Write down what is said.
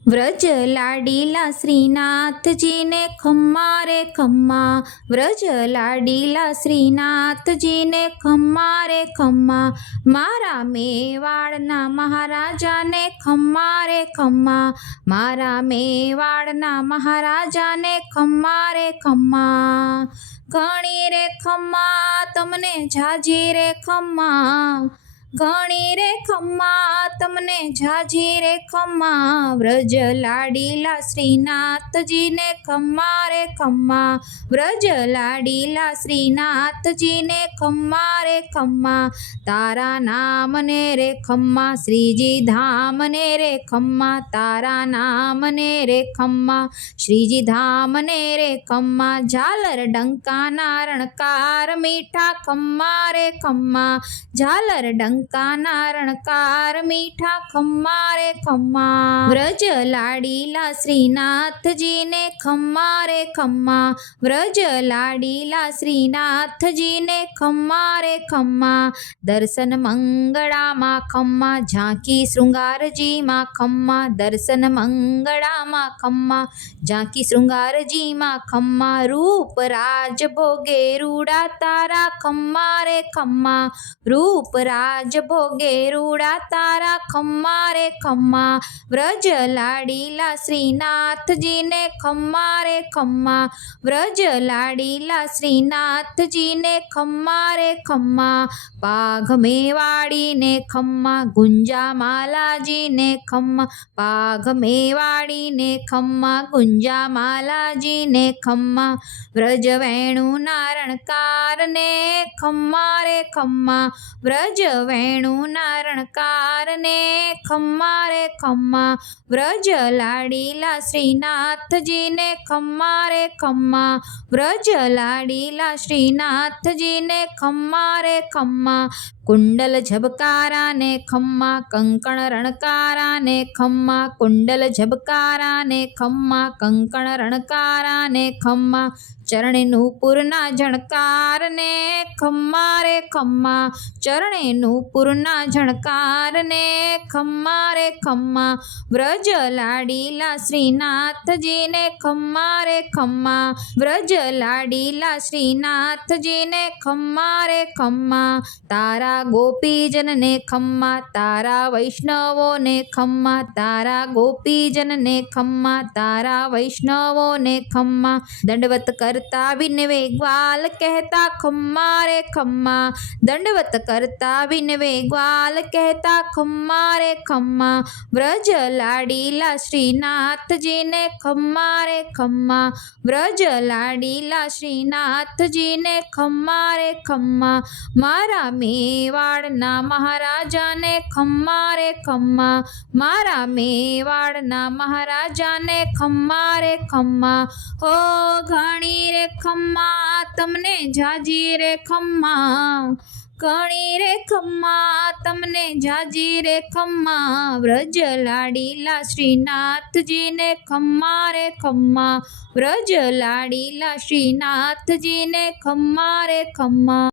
વ્રજ લાડીલા શ્રીનાથજીને ખમ્મા રે ખમ્મા, વ્રજ લાડીલા શ્રીનાથજીને ખમ્મા રે ખમ્મા, મારા મેવાડના મહારાજાને ખમ્મા રે ખમ્મા, મારા મેવાડના મહારાજાને ખમ્મા રે ખમ્મા. ઘણી રે ખમ્મા તમને ઝાઝી રે ખમ્મા, ઘણી રે ખમ્મા તમને ઝાઝી રે ખમ્મા, વ્રજ લાડીલા શ્રીનાથજીને ખમ્મા રે ખમ્મા, વ્રજ લાડીલા શ્રીનાથજીને ખમ્મા રે ખમ્મા, તારા નામને રે ખમ્મા શ્રીજી ધામને રે ખમ્મા, તારા નામને રે ખમ્મા શ્રીજી ધામને રે ખમ્મા, ઝાલર ડંકાના રણકાર મીઠા ખમ્મા રે ખમ્મા, ઝાલર ડંકાના રણકાર મીઠા ખમ્મા રે ખમ્મા, વ્રજ લાડીલા શ્રીનાથજીને ખમ્મા રે ખમ્મા, વ્રજ લાડીલા શ્રીનાથજીને ખમ્મા રે ખમ્મા, દર્શન મંગળામાં ખમ્મા ઝાંકી શૃંગારજીમાં ખમ્મા, દર્શન મંગળામાં ખમ્મા ઝાંકી શૃંગારજીમાં ખમ્મા, રૂપ રાજ ભોગે રૂડા તારા ખમ્મા રે ખમ્મા, રૂપ રાજ ભોગે રૂડા તારા ખમ્મા રે ખમ્મા, વ્રજ લાડીલા શ્રીનાથજીને ખમ્મા રે ખમ્મા, વ્રજ લાડીલા શ્રીનાથજીને ખમ્મા રે ખમ્મા, પાઘ મેવાડીને ખમ્મા ગુંજા માલાજીને ખમ્મા, પાઘ મેવાડીને ખમ્મા ગુંજા માલાજીને ખમ્મા, વ્રજ વેણુ નારણકારને ખમ્મા રે ખમ્મા, વ્રજ વેણુ નારણકારને ખમ્મા રે ખમ્મા, વ્રજ લાડીલા શ્રીનાથજીને ખમ્મા રે ખમ્મા, વ્રજ લાડીલા શ્રીનાથજીને ખમ્મા રે ખમ્મા, કુંડલ ઝબકારાને ખમ્મા કંકણ રણકારાને ખમ્મા, કુંડલ ઝબકારાને ખમ્મા કંકણ રણકારાને ખમ્મા, ચરણે નૂપુરના ઝણકારને ખમ્મા રે ખમ્મા, ચરણે નૂપુરના ઝણકારને ખમ્મા રે ખમ્મા, વ્રજ લાડીલા શ્રીનાથજીને ખમ્મા રે ખમ્મા, વ્રજ લાડીલા શ્રીનાથજીને ખમ્મા રે ખમ્મા, તારા ગોપીજનને ખમ્મા, તારા વૈષ્ણવોને ખમ્મા, તારા ગોપીજનને ખમ્મા, તારા વૈષ્ણવોને ખમ્મા, દંડવત કરતા વિનવે ગ્વાલ કહેતા ખમ્મા રે ખમ્મા, દંડવત કરતા વિનવે ગ્વાલ કહેતા ખમ્મા રે ખમ્મા, વ્રજ લાડીલા શ્રીનાથજીને ખમ્મા રે ખમ્મા, વ્રજ લાડીલા શ્રીનાથજીને ખમ્મા રે ખમ્મા, મારા મેવાડના મહારાજાને ખમ્મા રે ખમ્મા, મારા મેવાડના મહારાજાને ખમ્મા રે ખમ્મા, હો ઘણી રે ખમ્મા તમને ઝાઝી રે ખમ્મા, ઘણી રે ખમ્મા તમને ઝાઝી રે ખમ્મા, વ્રજ લાડીલા શ્રીનાથજીને ખમ્મા રે ખમ્મા, વ્રજ લાડીલા શ્રીનાથજીને ખમ્મા રે ખમ્મા.